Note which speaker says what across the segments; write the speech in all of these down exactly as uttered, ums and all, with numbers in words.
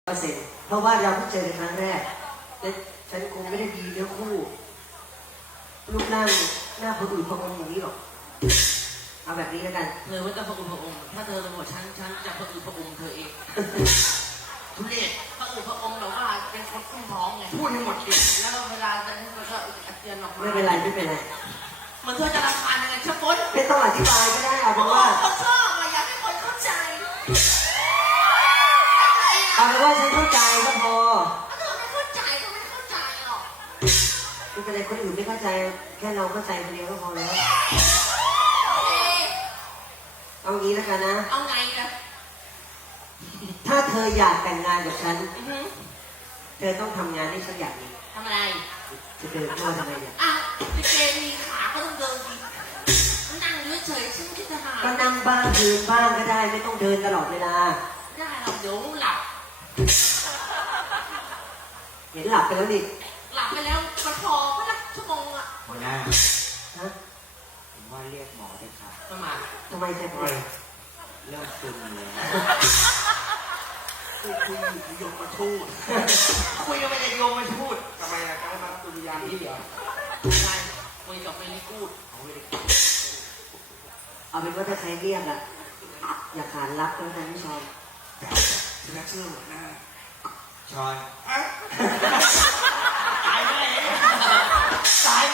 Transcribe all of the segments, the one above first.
Speaker 1: เปอร์เซ็นต์เพราะว่าเราเพิ่งเจอกันครั้งแรกและฉันคงไม่ได้ดีเนื้อคู่รูปร่างหน้าคนอื่นพอมอย่างนี้หรอกเอาแบบนี้แล้วกัน
Speaker 2: เธอไม่ต้องพระอุปองค์ถ้าเธอจะบอกฉันฉันจะพระอุปองค์เธอเองทุเรศพระอุปองค์เราว่าเป็นคนคุ้มท้องไงพูดให้หมดดิแล้วเวลาจะให้มันก็อาเจียนออกมา
Speaker 1: ไม่เป็นไรไม่เป็นไร
Speaker 2: เหมือนเธอจะรำคาญยังไงชะปุ้น
Speaker 1: ไม่ต้องอธิบายก็ได้เอาเป็นว่า
Speaker 2: คนชอบอะอยากให้คนเข้าใจ
Speaker 1: เอาเป็นว่าฉันเข้าใจก็พอ
Speaker 2: เธอไม่เข้าใจก็ไม่เข้าใจหรอก
Speaker 1: ไม่เป็นไรคนอื่นไม่เข้าใจแค่เราเข้าใจคนเดียวก็พอแล้วเอางี้แล้วกันนะ
Speaker 2: เอาไงกัน
Speaker 1: ถ้าเธออยากแต่งงานกับฉันเธอต้องทำงานให้ฉันอย่างนี้
Speaker 2: ทำอะไร
Speaker 1: จะเดินตัวทำไมเนี่ย
Speaker 2: อ้าวพี่เจมีขาก็ต้องเดินดินั่งเฉยๆฉันคิดจะหา
Speaker 1: ก็นั่งบ้างยืนบ้างก็ได้ไม่ต้องเดินตลอดเวลา
Speaker 2: ได้หรอกเดี๋ยวหลับ
Speaker 1: เห็นหลับไปแล้วดิ
Speaker 2: หลับไปแล้วมันพอก็นักชั่วโมงอะ
Speaker 3: หัวหน้า
Speaker 1: ฮะ
Speaker 3: ผมว่าเรียกหมอได้ครับ
Speaker 2: ทำไม
Speaker 1: ทำไมใช่ไหม
Speaker 3: เริ่มซึมเลย
Speaker 2: คุยคุยอยู่โยมมาทูดคุยก็ไม่ได้โยมมาทูด
Speaker 3: ทำไมล่ะการมาตุลยามนี่เหรอ
Speaker 2: ใช่คุยกับเมลิกูด
Speaker 1: เอาเป็นว่าถ้าใครเรียกอะอย่าขานรับแล้วกันพี่ชอน
Speaker 3: นักเชื่อหัวหน้าชอน
Speaker 2: ตายไม่ตาย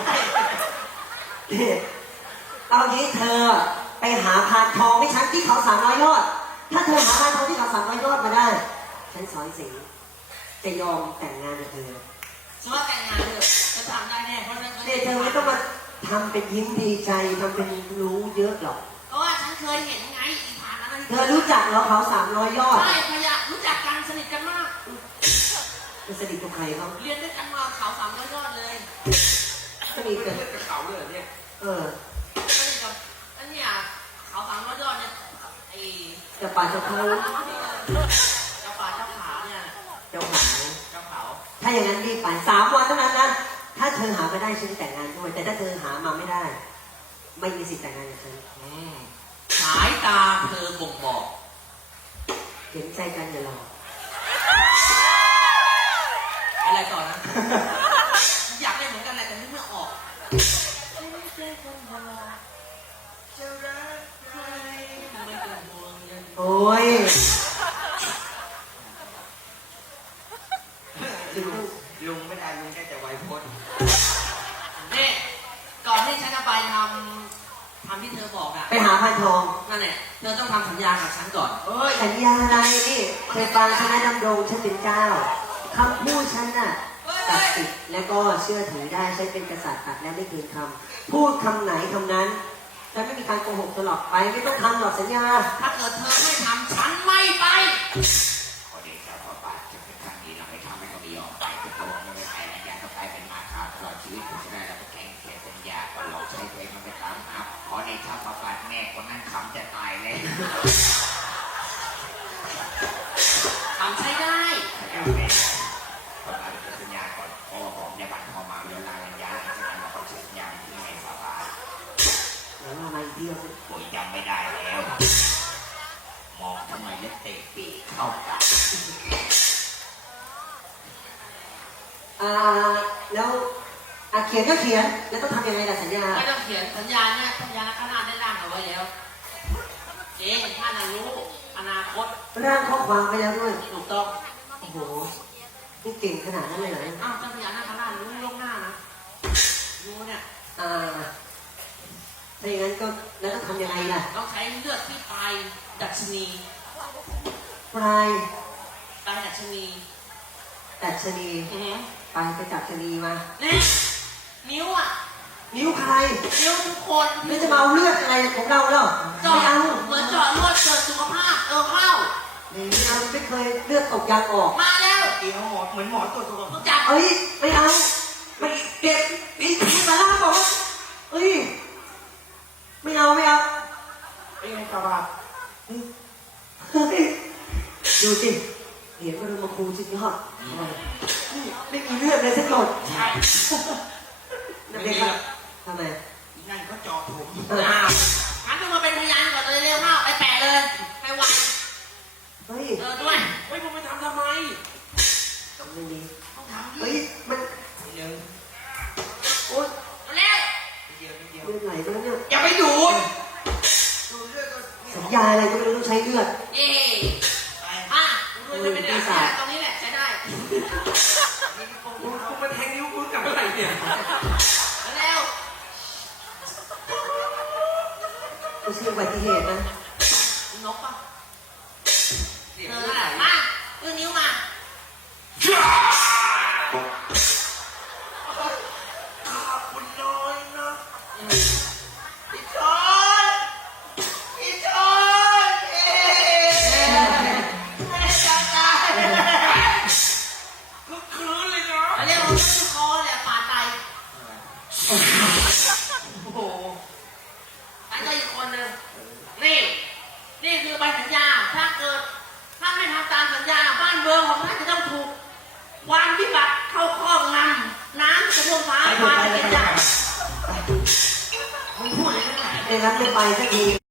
Speaker 1: เอางี้เธอไปหาพานทองให้ฉันที่เขาสามร้อยยอดถ้าเธอหาพานทองที่เขาสามร้อยยอดมาได้ฉันสอนสิงจะยอมแต่งงานกับเธอ
Speaker 2: ฉันว่าแต่งงานเถอะจะทำได้แน่เพราะนั่นก็
Speaker 1: เนี่ยเธอไม่ต้องมาทำเป็นยิ้มดีใจทำเป็นรู้เยอะหรอก
Speaker 2: เพราะว่าฉันเคยเห็นไงอีพานนั้น
Speaker 1: เธอรู้จักเหรอเขาสามร้อยยอด
Speaker 2: ใช่พยารู้จักกันสนิทกันมาก
Speaker 1: มันสนิทกับใครเขา
Speaker 2: เรียนด้วยกันมาเขาสามร้อยยอดเลย
Speaker 1: สนิทกับ
Speaker 3: เขาเลยเนี่ย
Speaker 1: เออ
Speaker 2: สนิทกับอันนี้เขาสามร้อยยอดเนี่ยไอ้
Speaker 1: จะป่าเจ้าเขา
Speaker 2: เจ้าป่าเจ้าขาเนี่ย
Speaker 1: เจ้าขา
Speaker 2: เจ้าเขา
Speaker 1: ถ้าอย่างนั้นรีบไปสามวันเท่านั้นนะถ้าเธอหามาได้ฉันแต่งงานด้วยแต่ถ้าเธอหามาไม่ได้ไม่มีสิทธิ์แต่งงานกับฉัน
Speaker 2: สายตาเธอบ่งบอก
Speaker 1: เห็นใจกันอย่ารอ
Speaker 2: อะไรต่อนะอยากได้เหมือนกันแหละแต่นึกไม่ออก
Speaker 1: โอ้ย
Speaker 3: ลุงไม่ได้ลุงแค่จะไวโพส
Speaker 2: นี่ก่อนที่ฉันจะไปทำทำที่เธอบอกอะ
Speaker 1: ไปหาพานทอง
Speaker 2: นั่นแหละเธอต้องทำสัญญากับฉันก่อน
Speaker 1: เอ้ยสัญญาอะไรนี่เคยฟังคณะดำรงฉันเป็นเจ้าคำพูดฉันน่ะศักดิ์สิทธิ์และก็เชื่อถือได้ฉันเป็นกษัตริย์ตัดและไม่คืนคำพูดคำไหนคำนั้นฉันไม่มีการโกหกตลอดไปไม่ต้องทำหรอกสัญญา
Speaker 2: ถ้าเกิดเธอไม่ทำฉันไม่ไป
Speaker 3: พอดีครับพ่อป้าจะเป็นครั้งนี้เราไม่ทำให้เขาไม่ยอมไปแต่ตัวไม่ไปสัญญาต้องไปเป็นมาขาตลอดชีวิตผมจะได้เราไปแข่งเขียนสัญญาก็เราใช้เพลงมันไปตามหาพอดีถ้าพ่อป้าแม่คนนั้นขำจะตายเลย
Speaker 2: ทำใช้ได้
Speaker 3: พ่อป้าจะสัญญาก่อนพ่อผมเนี่ยบัตรพอมาเวลาสัญญาฉะนั้นเราต้องสัญญาที่ไม่พ่อป้า
Speaker 1: แล้วว่าอะไรเดียว
Speaker 3: โอ้ยจำไม่ได้แล้วมองทำไมเล็กเตะปีกเข้ากัน
Speaker 1: อ่าแล้วอ่ะเขียนก็เขียนแล้วต้องทำยังไงล่ะสัญญา
Speaker 2: ไม่ต้องเขียนสัญญาเนี่ยสัญญาข้างหน้าได้ร่างเอาไว้แล้วเจ๊ท่านรู้อนาคต
Speaker 1: ร่างข้อความไปแล้วด้วย
Speaker 2: ถูกต้อง
Speaker 1: โอ้โหนี่เก่งขนาดนั้นเลยเหรอ
Speaker 2: อ้าวสัญญาหน้าข้างหน้ารู้ล่วงหน้านะรู้เนี่ย
Speaker 1: อ่าถ้าอย่างนั้นก็แล้วต้องทำยังไงล่ะ
Speaker 2: ต้องใช้เลือดที่ปลายดัชนี
Speaker 1: ปลาย
Speaker 2: ปลายดัชนี
Speaker 1: ดัชนีไปไปจับชนีมา
Speaker 2: เนี่ยนิ้วอ่ะ
Speaker 1: นิ้วใคร
Speaker 2: นิ้วทุกคน
Speaker 1: นี่จะมาเอาเลือดอะไรของเราแล้ว
Speaker 2: ไม่เอาเหมือนเจาะเลือดเกิดสุขภาพเออเข้า
Speaker 1: นี่เราไม่เคยเลือดตกยางออก
Speaker 2: มาแล้ว
Speaker 3: เกี่ยวหมดเหมือนหมอตรวจสุขภาพ
Speaker 2: จับ
Speaker 1: เอ้ยไม่เอาไม่เก็บอีกทีมาล่าบอกเอ้ยไม่เอาไม่เอา
Speaker 3: ไอ้ไงกระบาด
Speaker 1: ดูสิเห็นว่าเรามาคูจริงยอดนี่ไม่มีเลือดเลยสักหยด
Speaker 3: ใช่
Speaker 1: นั่นเองครับทำไม
Speaker 3: นั่นก็จอดผม
Speaker 2: อ้าวงั้นต้องมาเป็นพยานก่อนเลยเร็วเข้าไปแปะเลยไปวัน
Speaker 1: เฮ้ย
Speaker 2: เออด้วย
Speaker 3: เฮ้ยผมไปทำทำไม
Speaker 1: ไม่มี
Speaker 2: ต้องทำ
Speaker 1: เฮ้
Speaker 2: ดิ
Speaker 1: ยมัน
Speaker 3: เดี๋ยว
Speaker 1: โอ๊ย
Speaker 2: เร็ว
Speaker 3: เดี๋ยวเดี๋ยว
Speaker 1: เลือดไหลไปแล้วเนี่ย
Speaker 3: อย่าไปดูด
Speaker 2: ดูเลือดก็
Speaker 1: สัญญาอะไรก็ไม่รู้ต้องใช้เลือด
Speaker 2: เย่อ่ะดูเลือดไม่ได้ตรงนี้แหละใช้ได้
Speaker 3: กูกูมาแทงนิ้วกูกลับเมื่อไหร่เนี่ย
Speaker 2: เร็ว
Speaker 1: ไม่ใช่อุบัติเหตุนะ
Speaker 2: นกป่ะเออมายื่นนิ้วมา
Speaker 3: ขอบคุณน้อยนะพี่ชอนพี่ชอนเอ๊ะจ้าจ้าก็คืนเลยนะ
Speaker 2: เร็วชื่อคอแหละปาดไต
Speaker 3: โอ้โห
Speaker 2: อันก็อีกคนหนึ่งนี่ นี่คือใบสัญญา ถ้าเกิดถ้าไม่ทำตามสัญญา บ้านเมืองของท่านจะต้องถูกความพิบัติเข้าครอบงำน้ำจะท่วมฟ้าฟ้าจะกินได้มึงพูดอะไรนั่นแหละ
Speaker 1: ได้รับไม่ไปสักที